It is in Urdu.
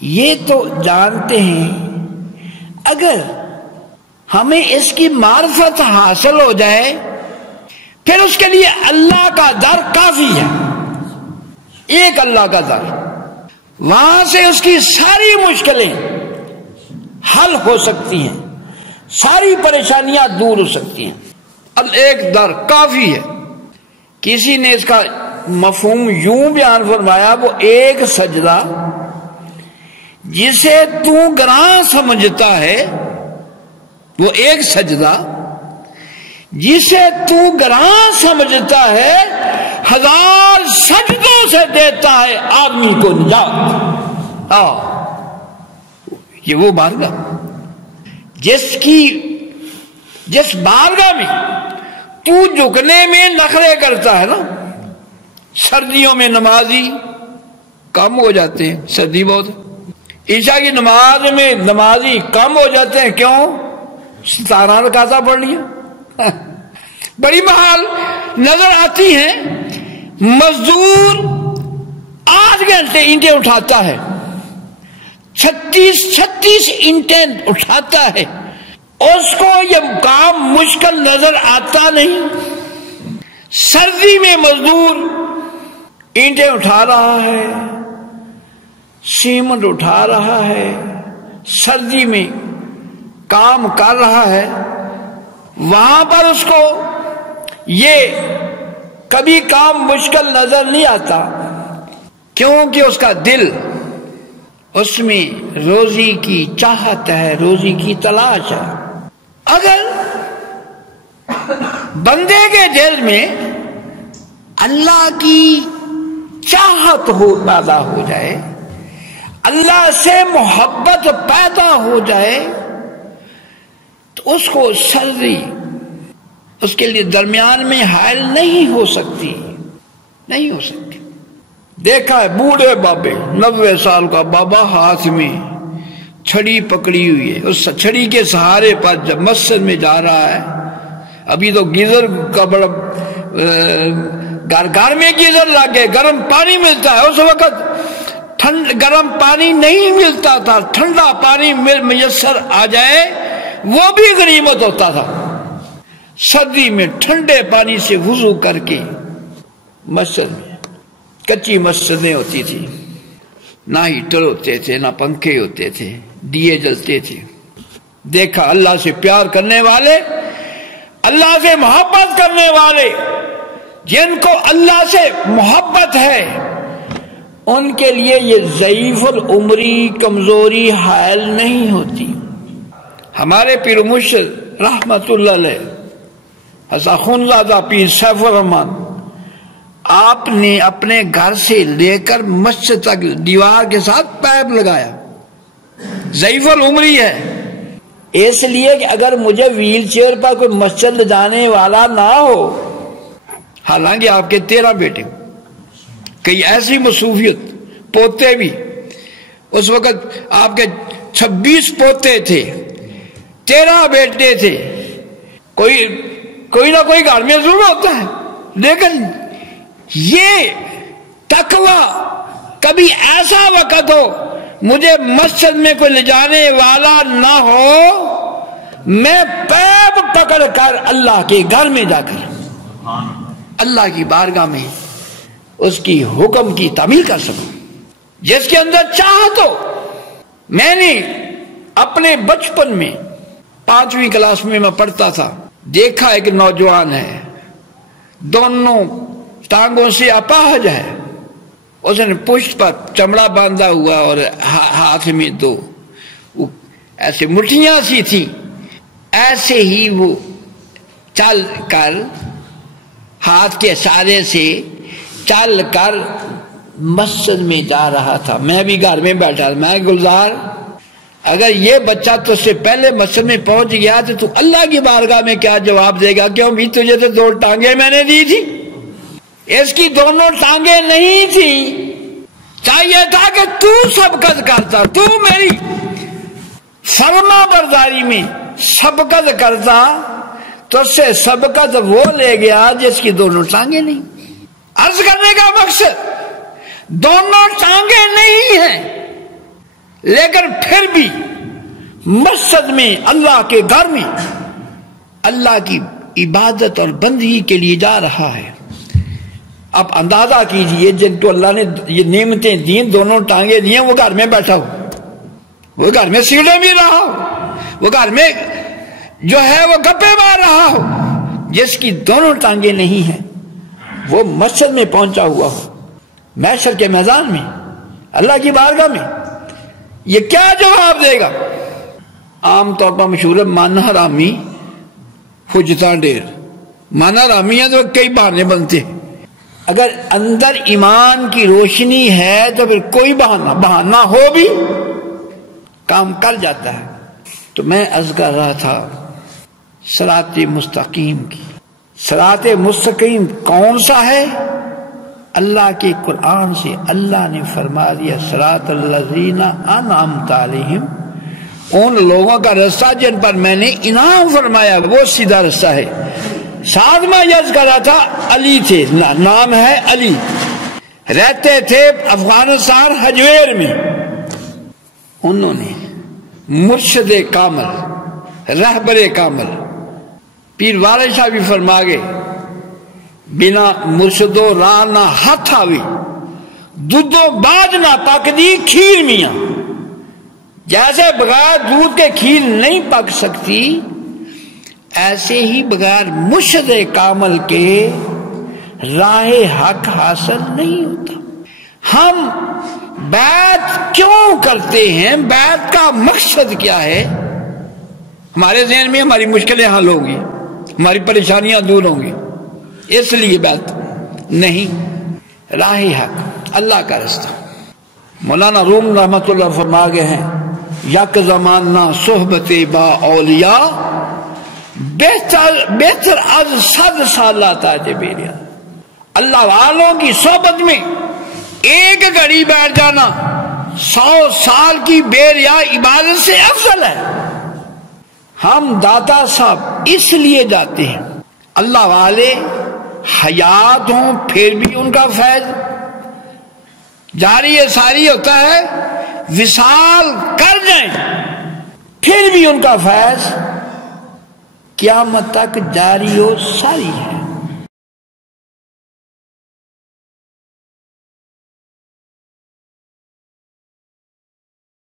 یہ تو جانتے ہیں اگر ہمیں اس کی معرفت حاصل ہو جائے پھر اس کے لیے اللہ کا در کافی ہے. ایک اللہ کا در، وہاں سے اس کی ساری مشکلیں حل ہو سکتی ہیں، ساری پریشانیاں دور ہو سکتی ہیں. اب ایک در کافی ہے. کسی نے اس کا مفہوم یوں بیان فرمایا، وہ ایک سجدہ جسے تو گراں سمجھتا ہے، وہ ایک سجدہ جسے تو گراں سمجھتا ہے 1000 سجدوں سے دیتا ہے آدمی کو نجات. یہ وہ بارگاہ جس بارگاہ میں تو جھکنے میں نخرے کرتا ہے نا. سردیوں میں نمازی کم ہو جاتے ہیں، سردی بہت. عشاء کی نماز میں نمازی کم ہو جاتے ہیں، کیوں؟ 17 رکعتیں پڑھ لیا. بڑی محال نظر آتی ہیں. مزدور 8 گھنٹے اینٹیں اٹھاتا ہے، 36 اینٹیں اٹھاتا ہے، اس کو یہ کام مشکل نظر آتا نہیں. سردی میں مزدور اینٹیں اٹھا رہا ہے، سیمنٹ اٹھا رہا ہے، سردی میں کام کر رہا ہے. وہاں پر اس کو یہ کبھی کام مشکل نظر نہیں آتا، کیونکہ اس کا دل اس میں روزی کی چاہت ہے، روزی کی تلاش ہے. اگر بندے کے دل میں اللہ کی چاہت پیدا ہو جائے، اللہ سے محبت پیدا ہو جائے، تو اس کو سردی اس کے لیے درمیان میں حائل نہیں ہو سکتی. دیکھا ہے بوڑھے بابے، 90 سال کا بابا ہاتھ میں چھڑی پکڑی ہوئی ہے، اس چھڑی کے سہارے پر جب مسجد میں جا رہا ہے. ابھی تو گیزر کا بڑا گھر میں گیزر لگ گئے، گرم پانی ملتا ہے. اس وقت گرم پانی نہیں ملتا تھا، ٹھنڈا پانی میسر آ جائے وہ بھی غنیمت ہوتا تھا. سردی میں ٹھنڈے پانی سے وضو کر کے مسجد میں، کچی مسجدیں ہوتی تھی، نہ ہیٹر ہوتے تھے، نہ پنکھے ہوتے تھے، دیے جلتے تھے. دیکھا اللہ سے پیار کرنے والے، اللہ سے محبت کرنے والے، جن کو اللہ سے محبت ہے، ان کے لیے یہ ضعیف العمری کمزوری حائل نہیں ہوتی. ہمارے پیر مرشد رحمت اللہ علیہ حضرت خونزادہ پیر سیف الرحمن، آپ نے اپنے گھر سے لے کر مسجد تک دیوار کے ساتھ پائپ لگایا. ضعیف العمری ہے، اس لیے کہ اگر مجھے ویل چیئر پر کوئی مسجد لے جانے والا نہ ہو، حالانکہ آپ کے 13 بیٹے، کئی ایسی مصروفیت، پوتے بھی، اس وقت آپ کے 26 پوتے تھے، 13 بیٹے تھے، کوئی نہ کوئی گھر میں ضرور ہوتا ہے. لیکن یہ تقویٰ کبھی ایسا وقت ہو مجھے مسجد میں کوئی لے جانے والا نہ ہو، میں پیپ پکڑ کر اللہ کے گھر میں جا کر اللہ کی بارگاہ میں اس کی حکم کی تعمیل کر سکوں، جس کے اندر چاہت ہو. میں نے اپنے بچپن میں 5ویں کلاس میں پڑھتا تھا، دیکھا ایک نوجوان ہے، دونوں ٹانگوں سے اپاہج ہے، اس نے پشت پر چمڑا باندھا ہوا اور ہاتھ میں 2 ایسے مٹھیاں سی تھی. ایسے ہی وہ چل کر ہاتھ کے اشارے سے چل کر مسجد میں جا رہا تھا. میں بھی گھر میں بیٹھا، میں گلزار اگر یہ بچہ تجھ سے پہلے مسجد میں پہنچ گیا تو اللہ کی بارگاہ میں کیا جواب دے گا؟ کیوں بھی تجھے تو 2 ٹانگیں میں نے دی تھی، اس کی دونوں ٹانگیں نہیں تھی. چاہیے تھا کہ تو سبقت کرتا، تو میری فرما برداری میں سبقت کرتا، تو اس سے سبقت وہ لے گیا جس کی دونوں ٹانگیں نہیں. عرض کرنے کا مقصد دونوں ٹانگیں نہیں ہیں، لیکن پھر بھی مسجد میں، اللہ کے گھر میں اللہ کی عبادت اور بندگی کے لیے جا رہا ہے۔ اب اندازہ کیجئے جن کو اللہ نے یہ نعمتیں دیں، دونوں ٹانگیں دی ہیں، وہ گھر میں بیٹھا ہو، وہ گھر میں سگریٹ بھی رہا ہو، وہ گھر میں جو ہے وہ گپے مار رہا ہو، جس کی دونوں ٹانگیں نہیں ہیں وہ مسجد میں پہنچا ہوا ہو، محشر کے میدان میں، اللہ کی بارگاہ میں، یہ کیا جواب دے گا؟ عام طور پر مشہور ہے مانا حرامی حجتاں ڈیر، مانا حرامی ہے تو کئی بہانے بنتے ہیں۔ اگر اندر ایمان کی روشنی ہے تو پھر کوئی بہانہ ہو بھی کام کر جاتا ہے۔ تو میں عرض کر رہا تھا صراط مستقیم کی، صراط مستقیم کون سا ہے؟ اللہ کے قرآن سے اللہ نے فرما دیا صراط الذین انعمت علیہم، ان لوگوں کا رستہ جن پر میں نے انعام فرمایا وہ سیدھا رستہ ہے۔ ساتھ میں یاد کر رہا تھا علی تھے، نام ہے علی، رہتے تھے افغانستان ہجویر میں، انہوں نے مرشد کامل، رہبر کامل پیر والد صاحب بھی فرما گئے بنا مرشد و راہ نہ ہاتھ آوی، دودھ و باج نہ پک دی کھیر میاں، جیسے بغیر دودھ کے کھیر نہیں پک سکتی ایسے ہی بغیر مرشد کامل کے راہ حق حاصل نہیں ہوتا۔ ہم بیعت کیوں کرتے ہیں؟ بیعت کا مقصد کیا ہے؟ ہمارے ذہن میں ہماری مشکلیں حل ہوں گی، ہماری پریشانیاں دور ہوں گی، اس لیے بیعت نہیں، راہ حق اللہ کا رستہ۔ مولانا روم رحمت اللہ فرما گئے ہیں یک زمانہ صحبت با اولیاء بہتر از 100 سالہ تاج بیریا، اللہ والوں کی صحبت میں ایک گھڑی بیٹھ جانا 100 سال کی بے ریا عبادت سے افضل ہے۔ ہم داتا صاحب اس لیے جاتے ہیں، اللہ والے حیات ہوں پھر بھی ان کا فیض جاری ساری ہوتا ہے، وصال کر جائیں پھر بھی ان کا فیض قیامت تک جاری و ساری ہے۔